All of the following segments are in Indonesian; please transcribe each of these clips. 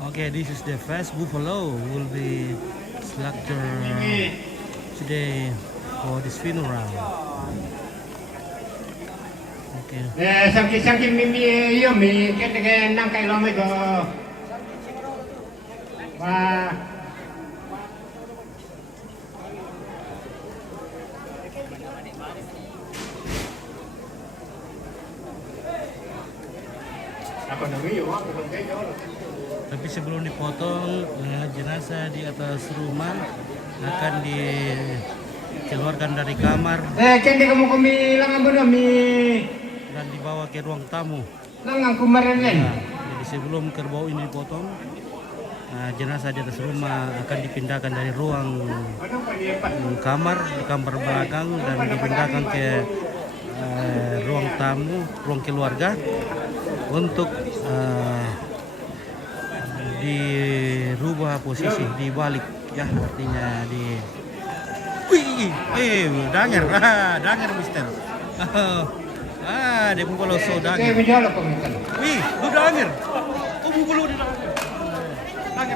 Okay, this is the first buffalo will be slaughtered today for this funeral. Okay. Saking mimi iyo mi kete nang kai lo mai go. Wah. Apa namanya yo? Tapi sebelum dipotong, jenazah di atas rumah akan dikeluarkan dari kamar Kendi kamu kami langan bener mi. dan dibawa ke ruang tamu. Langan kumaran lain. Nah, jadi sebelum kerbau ini dipotong, jenazah di atas rumah akan dipindahkan dari ruang kamar di kamar belakang dan dipindahkan ke ruang tamu, ruang keluarga untuk dirubah posisi, dibalik ya, artinya di danger, danger mister. Dia buffalo so danger. Wih, lu danger. Oh, buffalo di danger.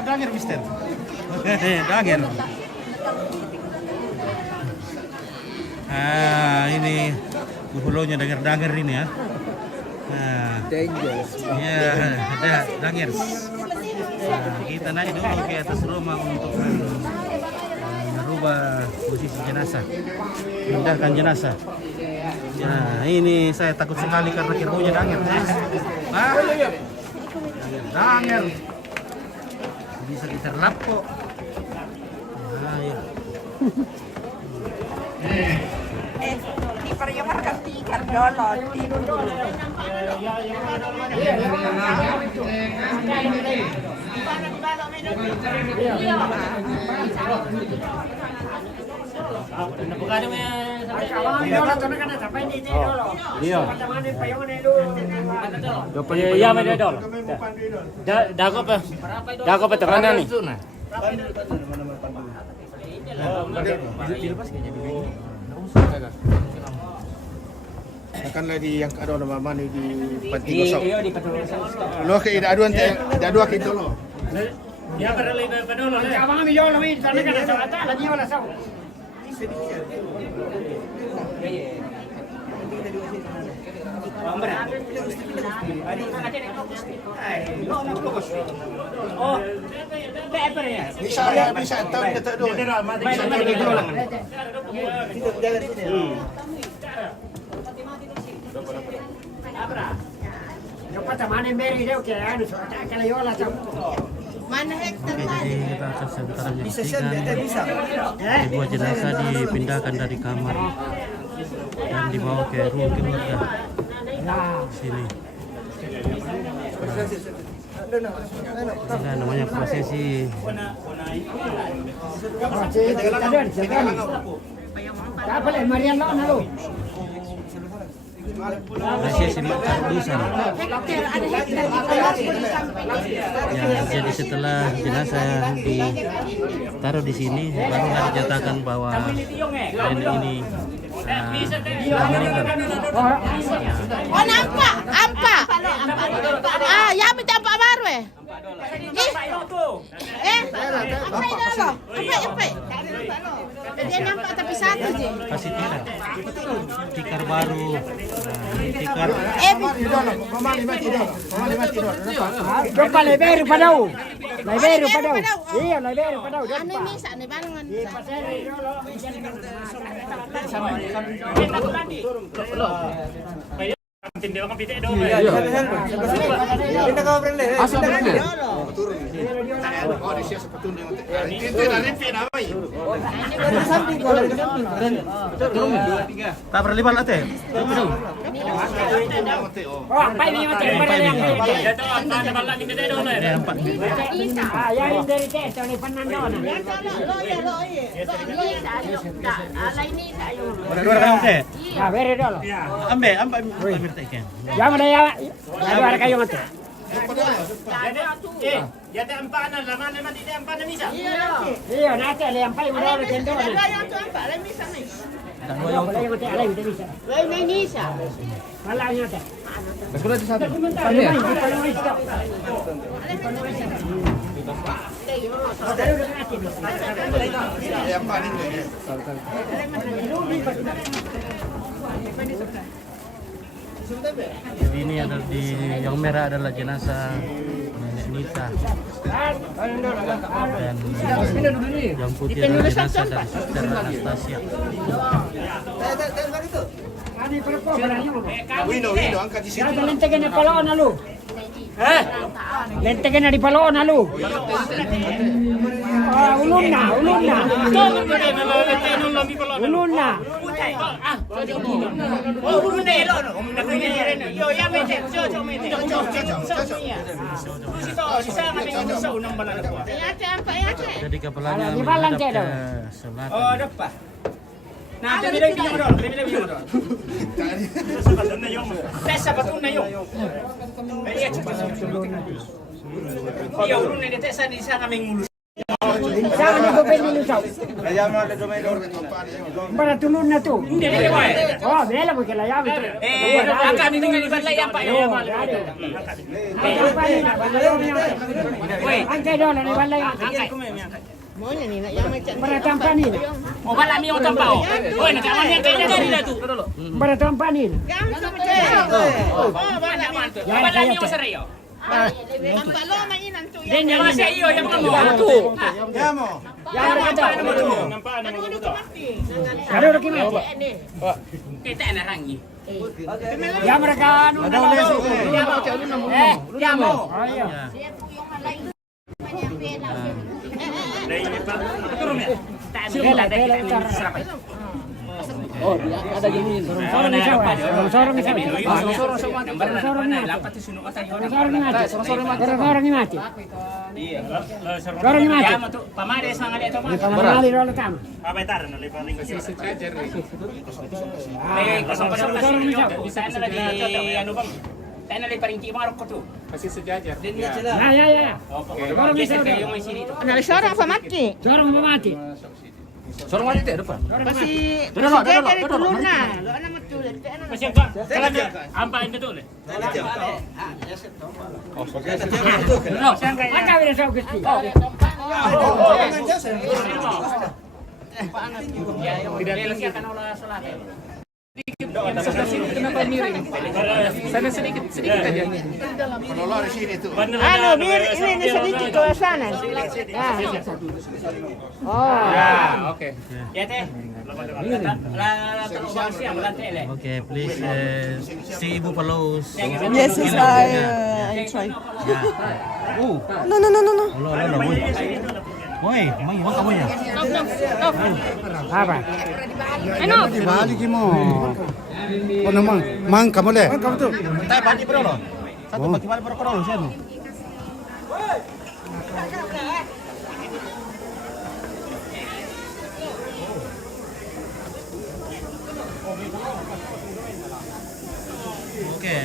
Danger mister. Danger. Ini buffalo-nya danger ini ya. Dangerous. Ya, ada danger. Kita naik dulu ke atas rumah untuk merubah posisi jenazah, pindahkan jenazah. Nah, ini saya takut sekali karena kerbaunya danger. Danger. Bisa kita lap kok. Nah, ya. Di pariyaman kasi kardolon, Dago pa tekanan nih. Akan lagi yang ada nama mana di panti gosok. Lo ke ida aduan teh, dua kita lo. Ya para le padolo le. Abang mi yo lo vi, sana kana sa la jiwa la sa. Oh, beber ya. Bisa tahu kita do. Yo pata mane meri deu ke anu so ta kala yo la sa. mana hektar Oke, jadi kita akan sebentar menyaksikan Bisa. kedua jenazah dipindahkan dari kamar dan dibawa ke ruang keluarga sini. Ini namanya prosesi. Apa le Marian lo na lo. Prosesi makarusan. Ya, jadi setelah jenazah ditaruh di sini, barulah dinyatakan bahwa nenek ini sudah meninggal. oh nampak apa ya minta Pak baru apa dia nampak tapi satu je Kasih tikar baru, tikar. Coba leberu padau. Leberu padau. Iya, leberu padau. anu misa ni balangan Tak berlipat ate. Oh, apa ini macam mana yang Empat. ya ini dari teto ni Fernando na. Dua kayu teh. Ya, beri dulu. Ambil tekan. Ya mana ya? Ada kayu mati. Ya te ampana la mano mati te ampana misa. Iya, nanti ada yang paling mudah di kendo. Boleh mati alai kita bisa. Malah nyata. Sekolah di sana. Paling Yang paling ini. Jadi ini adalah yang merah adalah jenazah Nenek Nita dan yang putih adalah jenazah dari Suster Anastasia. Wino, angkat di situ. Lentekin na paloon na lu. Lentekin na di paloon na lu. Ulun na. Ulun na. Jadi kepalanya Di balang menghadap cek ke dong. selatan. Nah, bibili mo doon. Pesa pa na yun. Iyo, ulo na dito sa isa kaming mulus. Sama ni gopeng ni lusau. Para tulun na tu. Hindi, mo eh. Oh, bela mo kila yabi tu. Akan ini nga iban lang yan pa. Angkai dola ni balai. Maunya nih, nak yang macam Para tampanin. O, wala mi yung tampaw. Oy, nakaman yan kayo na dali tu. Para tampanin. Gamit sama cewek. Oh, Wala man. Wala mi yung sarayo. Ang balo mainan tu. Then yung sa iyo, yung mga mo. Tu. Yamo. Yang kata. Ano dito mati? Kado ro kimi. Kita na rangi. Ya mereka anu. Jamo. Oh iya. Bela utar. Oh, ada gini. Sorong ni sawa. Sorong ni mati. Pamade sa nga dito. Pamali ro tam. Bisa na lagi ano bang? Tayo na lang pa rin kimarok ko to. Ya. Sorong isa kayo may sinito. Nah, seorang pamati. Sorong mati. Sorong wala dito depan. Kasi dia dari tulun na. Lo anak metulit. Masih ba? Talaga ampain na dole. No, siang kaya. Maka wala sa gusti. Tidak lagi akan olah salat. Sana sedikit aja. Kalau di sini tuh. Ano, biar ini sedikit ke sana. Nah. Oh. Ya, oke. Ya teh. Okay, please si Ibu Palos. Yes, I try. Oh, No. Halo. Woi, may iwan kamu ya? Apa? Dibalik mo. Oh naman, mang kamu le. Kamu tuh. Tayo bagi bro lo. Satu bagi balik bro lo siya no. Oke,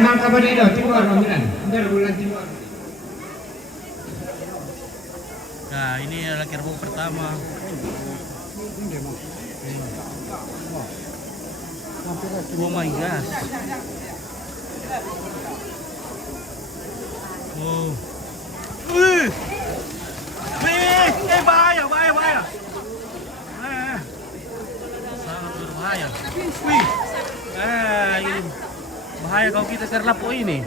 Mang kabarido, timur Milan. Bulan timur. nah ini adalah kerbau pertama. Oh my gosh. Oh. Bahaya. Sangat berbahaya. Wih. Ini bahaya kalau kita terlap po ini.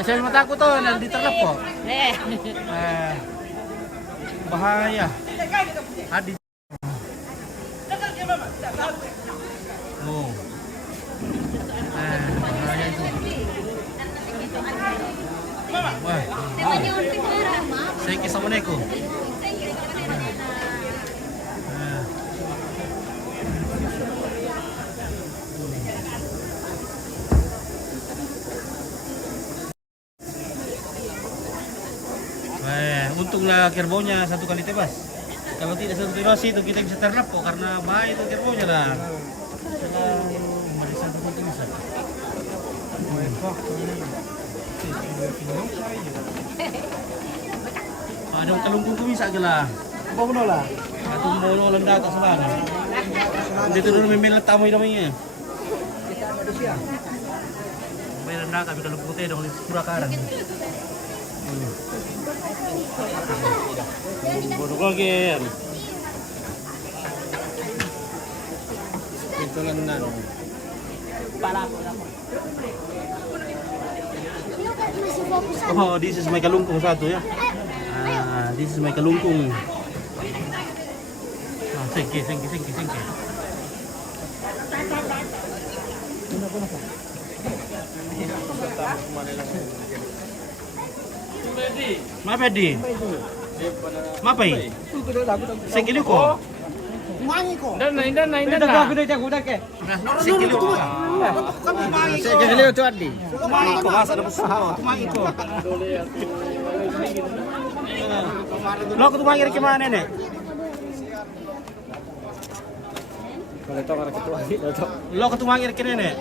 Saya cuma takut tuh nanti terlap po. Bahaya. Adi. Oh. Bahaya itu. Wah. Saya kisah boneko. Untunglah kerbaunya satu kali tebas. Kalau tidak satu kali itu kita bisa terlap kok karena bahaya itu kerbaunya lah. Ada kalungkung bisa gila. Bawa bola. Atau bola lendak ke sana. Dia tu dulu memang tamu namanya. Kita ada siapa? Memang lendak tapi kalau putih dong di Purakaran. Bodoh lagi. Oh, this is my kalungkung satu ya. This is my kalungkung. Sengke. Apa di? Apa ini? Sengke ko. Dan na. Sengke ko. Saya jadi tu adi. Tumangi ko, masa dapat tumangi ko. Lo ko tumangi ke mana nih? Lo ko tumangi ke nih?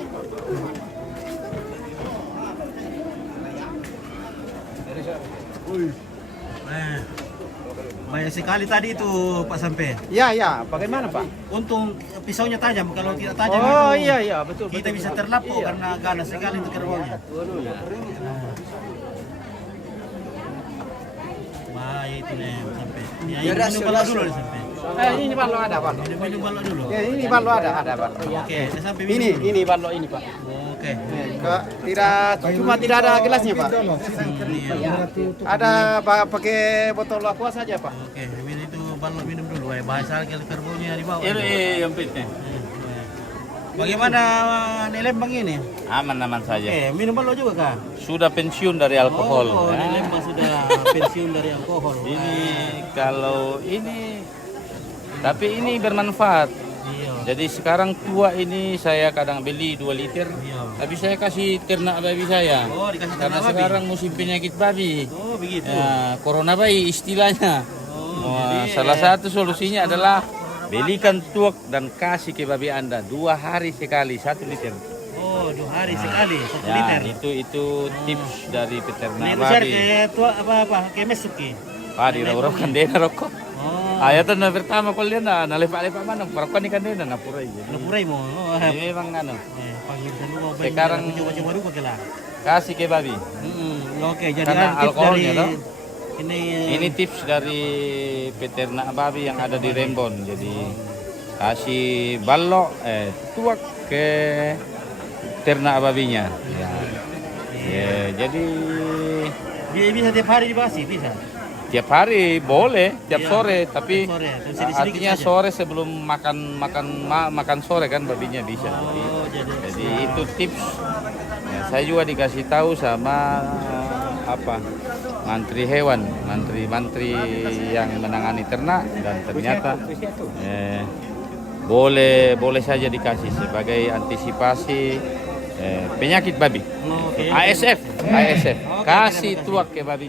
Banyak sekali tadi itu Pak Sampai. Ya, bagaimana Pak? Untung pisaunya tajam, kalau tidak tajam Oh itu iya, betul. kita bisa terlapor karena ganas sekali itu kerbaunya. Baik itu nih Sampai. Ya, minum balok dulu nih Sampai. Ini balok ada Pak. Minum balok dulu. Ya, ini balok ada Pak. Oke, Sampai minum dulu. Ini balok ini Pak. Oke. Tidak ada gelasnya Pak. Iya. Ada pakai botol aqua saja Pak. Oke, minum itu balok minum dulu. Bahasa kerbaunya di bawah. Yang pitnya. Bagaimana nih Lembang ini? Aman-aman saja. Oke, minum balok juga kah? Sudah pensiun dari alkohol. Oh, di Lembang sudah pensiun dari alkohol. Ini kalau ini, tapi ini bermanfaat. Iya. Jadi sekarang tua ini saya kadang beli 2 liter, Iya. tapi saya kasih ternak babi saya. Oh, dikasih Karena ternak babi? sekarang musim penyakit babi. Oh, begitu. Nah, corona bayi istilahnya. Oh, Wah, jadi, salah satu solusinya adalah belikan tuak dan kasih ke babi Anda 2 hari sekali 1 liter. Oh, 2 hari sekali 1 Ya, liter. itu tips dari peternak Negosiar babi. ke tua apa ke mesuki. Ah, dirauh-rauhkan dia rokok. Oh, Ayat na pertama ko liyan na nalepa-lepa man ang parokon ni kanina na puray. napuray mo. Oh, Ini memang ano, panggil dulu apa Sekarang- coba-coba dulu kailan. kasih ke babi. Oke, jadi Karena tips alkoholnya, dari toh? ini Ini tips dari peternak babi yang ada di Rembon. Jadi kasih balok tuak ke ternak babinya. Ya. Ya, jadi dia bisa tiap hari dikasih, bisa. tiap hari boleh, tiap Iya, sore, tapi tiap sore. Terus sedikit-sedikit artinya saja. sore sebelum makan sore kan babinya bisa. Oh, Jadi itu tips. Ya, saya juga dikasih tahu sama mantri hewan, mantri yang menangani ternak dan ternyata boleh saja dikasih sebagai antisipasi penyakit babi. Oke. ASF, kasih tuak ke babi.